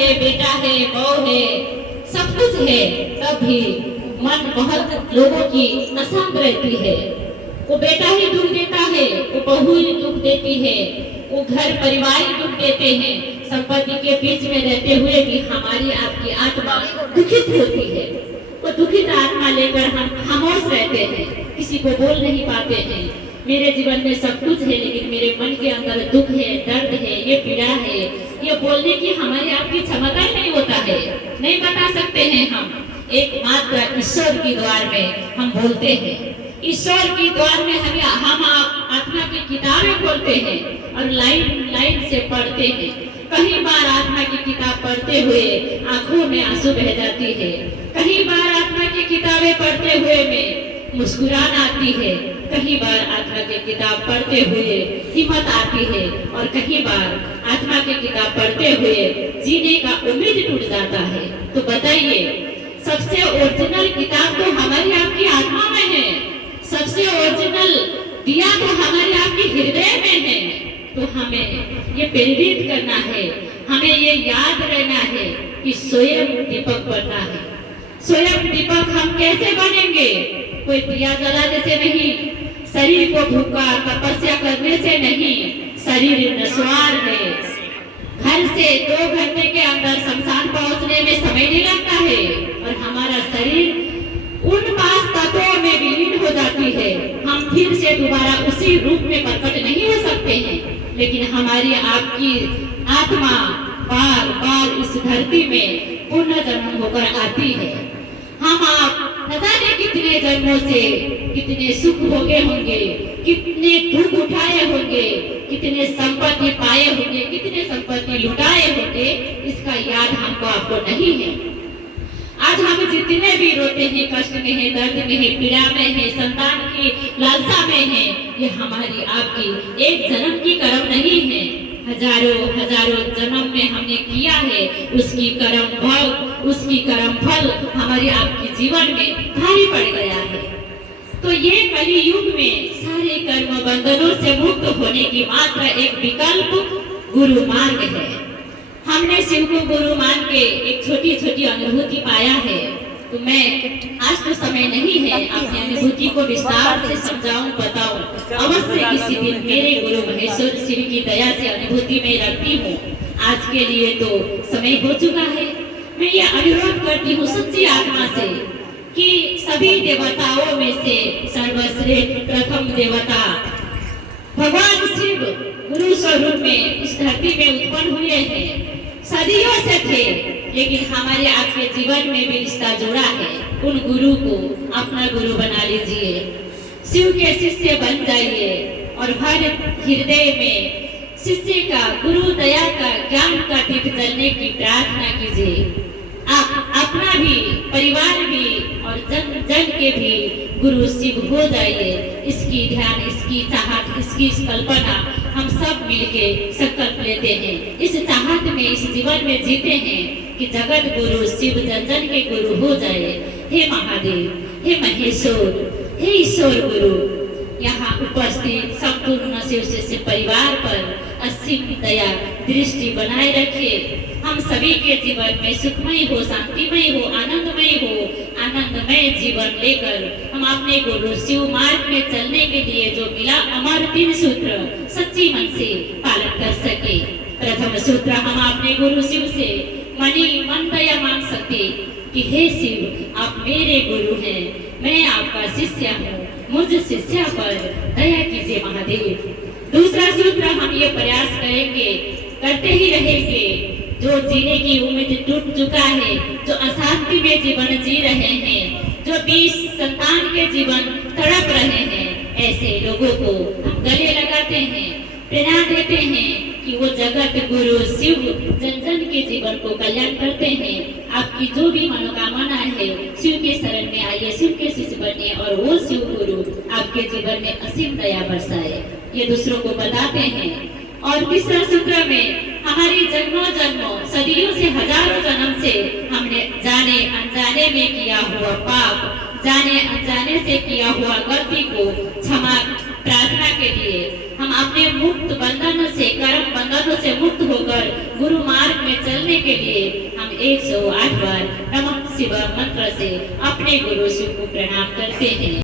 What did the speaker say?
है, बेटा है, बहू है, सब कुछ है, तब भी मन बहुत लोगों की अशांत रहती है। वो बेटा ही दुख देता है, वो बहू ही दुख देती है, वो घर परिवार ही दुख देते हैं। संपत्ति के बीच में रहते हुए भी हमारी आपकी आत्मा दुखित होती है। वो दुखित आत्मा लेकर हम खामोश रहते हैं, किसी को बोल नहीं पाते हैं। मेरे जीवन में सब कुछ है, लेकिन मेरे मन के अंदर दुख है, दर्द है, ये पीड़ा है, ये बोलने की हमारी आपकी क्षमता ही नहीं होता है, नहीं बता सकते हैं हम। एकमात्र ईश्वर की द्वार में हम बोलते हैं, ईश्वर की द्वार में हम आत्मा की किताबें खोलते हैं और लाइन लाइन से पढ़ते हैं। कई बार आत्मा की किताब पढ़ते हुए आंखों में आंसू बह जाती है, कई बार आत्मा की किताबें पढ़ते हुए में मुस्कुराहट आती है, कई बार आत्मा की किताब पढ़ते हुए हिम्मत आती है, और कई बार आत्मा की किताब पढ़ते हुए जीने का उम्मीद टूट जाता है। तो बताइए, सबसे ओरिजिनल किताब तो हमारी आपकी आत्मा में है, सबसे ओरिजिनल दिया तो हमारे आपके हृदय में है। तो हमें ये प्रेरित करना है, हमें ये याद रहना है कि स्वयं दीपक बनना है। स्वयं दीपक हम कैसे बनेंगे? कोई दिया जलाने से नहीं, शरीर को भूखा तपस्या करने से नहीं। शरीर नश्वर है, घर से 2 घंटे के अंदर शमशान पहुंचने में समय नहीं लगता है, और हमारा शरीर उन 5 तत्वों में विलीन हो जाती है। हम फिर से दोबारा उसी रूप में प्रकट नहीं हो सकते हैं, लेकिन हमारी आपकी आत्मा बार बार इस धरती में पुनर्जन्म होकर आती है। हम आप न जाने कितने जन्मों से कितने सुख भोगे होंगे, कितने दुख उठाए होंगे, कितने संपत्ति पाए होंगे, कितने संपत्ति लुटाए होंगे, इसका याद हमको आपको नहीं है। आज हम जितने भी रोते हैं, कष्ट में है, दर्द में है, पीड़ा में है, संतान की लालसा में है, ये हमारी आपकी एक जन्म की कर्म नहीं है। हजारों हजारों जन्म में हमने किया है, उसकी कर्म फल हमारी आपकी जीवन में भारी पड़ गया है। तो ये कली युग में सारे कर्म बंधनों से मुक्त होने की मात्र एक विकल्प गुरु मार्ग है। हमने शिव को गुरु मान के एक छोटी छोटी अनुभूति पाया है। तो मैं आज तो समय नहीं है अपनी अनुभूति को विस्तार से समझाऊं, बताऊं। अवश्य किसी दिन मेरे गुरु महेश्वर शिव की दया से अनुभूति में रखती हूँ। आज के लिए तो समय हो चुका है। मैं ये अनुरोध करती हूँ सच्ची आत्मा से कि सभी देवताओं में से सर्वश्रेष्ठ प्रथम देवता भगवान शिव गुरु स्वरूप में इस धरती में उत्पन्न हुए हैं। सदियों से थे, लेकिन हमारे आपके जीवन में भी रिश्ता जुड़ा है। उन गुरु को अपना गुरु बना लीजिए, शिव के शिष्य बन जाइए, और हर हृदय में शिष्य का गुरु दया का ज्ञान का दीप जलने की प्रार्थना कीजिए। आप अपना भी, परिवार भी और जन जन के भी गुरु शिव हो जाइए। इसकी ध्यान, इसकी चाहत, इसकी कल्पना हम सब मिलके संकल्प लेते हैं। इस चाहत में, इस जीवन में जीते हैं कि जगत गुरु शिव जन जन के गुरु हो जाए। हे महादेव, हे महेश्वर, हे ईश्वर गुरु, यहाँ उपस्थित संपूर्ण शिव शिष्य परिवार पर असीम दया दृष्टि बनाए रखिए। हम सभी के जीवन में सुखमय हो, शांतिमय हो, आनंदमय जीवन लेकर हम अपने गुरु शिव मार्ग में चलने के लिए जो मिला अमर 3 सूत्र सच्ची मन से पालन कर सके। प्रथम सूत्र, हम अपने गुरु शिव से मन दया मांग सकते कि हे शिव, आप मेरे गुरु हैं, मैं आपका शिष्य हूँ, मुझ शिष्य पर दया कीजिए महादेव। दूसरा सूत्र, हम ये प्रयास करेंगे, करते ही रहेंगे, जो जीने की उम्मीद टूट चुका है, जो अशांति में जीवन जी रहे हैं, जो 20 संतान के जीवन तड़प रहे हैं, ऐसे लोगों को हम गले लगाते हैं, प्रेरणा देते हैं कि वो जगत गुरु शिव जन जन के जीवन को कल्याण करते हैं। आपकी जो भी मनोकामना है, शिव के शरण में आइए, शिव के शिष्य बनिए, और वो शिव गुरु आपके जीवन में असीम दया बरसाए, ये दूसरों को बताते हैं। और तीसरा सूत्र में, हमारी जन्मों सदियों से, हजारों जन्म से हमने जाने अनजाने में किया हुआ पाप, जाने अनजाने से किया हुआ गलती को क्षमा प्रार्थना के लिए हम अपने मुक्त बंधनों से, कर्म बंधनों से मुक्त होकर गुरु मार्ग में चलने के लिए हम 108 बार नमः शिवाय मंत्र से अपने गुरु शिव को प्रणाम करते हैं।